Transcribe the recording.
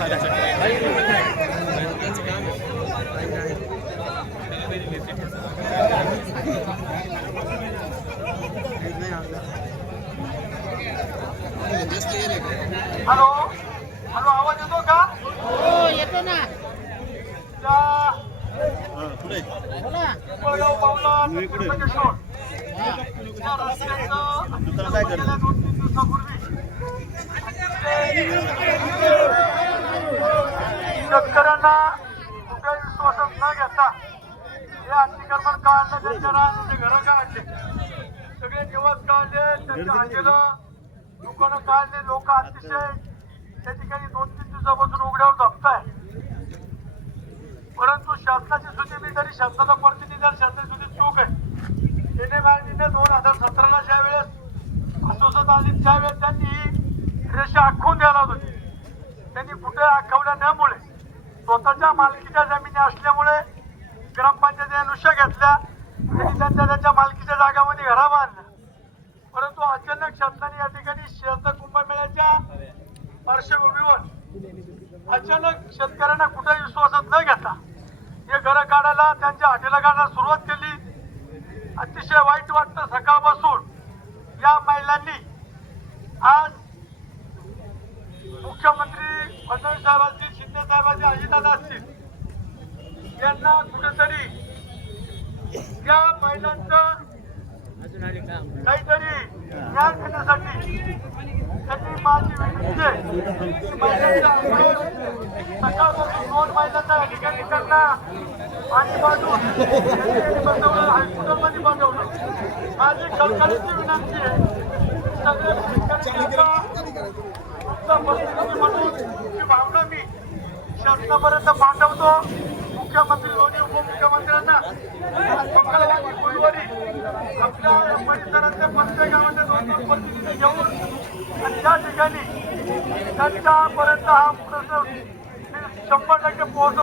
Hello hello, आवाज येतो का? हो येतो ना. शेतकऱ्यांना कुठे विश्वासात न घेता हे अतिक्रमण काढलं, त्यांच्या राहण्याचे घर काढले, सगळे दिवस काढले, त्यांच्या हाकेलं दुकानं काढले. लोक अतिशय त्या ठिकाणी 2-3 दिवसापासून उघड्यावर झोपताय. परंतु शासनाची सूची, मी तरी शासनाचा प्रतिनिधी आणि शासनाची सूची चूक आहे. एनएमआरडीने 2017ला ज्या वेळेस आश्वासन आली त्यावेळेस त्यांनी रेषा आखून द्यायला होती. त्यांनी कुठे आखवल्यामुळे स्वतःच्या मालकीच्या जमिनी असल्यामुळे ग्रामपंचायतीने नुशा घेतल्या. त्यांनी त्यांच्या मालकीच्या जागामध्ये घरा बांधल्या. परंतु अचानक शासनाने या ठिकाणी शेअरचा कुंभमेळ्याच्या पार्श्वभूमीवर अचानक शेतकऱ्यांना कुठे विश्वासात न घेता हे घर काढायला, त्यांच्या हॉटेला काढायला सुरुवात केली. अतिशय वाईट वाटतं. सकाळपासून या महिलांनी आज मुख्यमंत्री फडणवीस साहेब असतील, शिंदे साहेब असतील, अजितदादा असतील, यांना कुठेतरी या महिलांचं काहीतरी न्याय देण्यासाठी त्यांनी माझी विनंती आहे. सकाळपासून 2 महिलांना या ठिकाणी त्यांना आणि बाजून हायस्कूलमध्ये बसवलं. माझी कळकळीची विनंती आहे, सगळे प्रतिनिधी म्हणून ही भावना मी शासनापर्यंत पाठवतो. मुख्यमंत्री दोन्ही उपमुख्यमंत्र्यांना मंगळवारी गुरुवारी आपल्या परिसरातल्या प्रत्येक गावाच्या 2-2 प्रतिनिधी घेऊन आणि त्या ठिकाणी त्यांच्यापर्यंत हा प्रश्न 100% पोहोचव.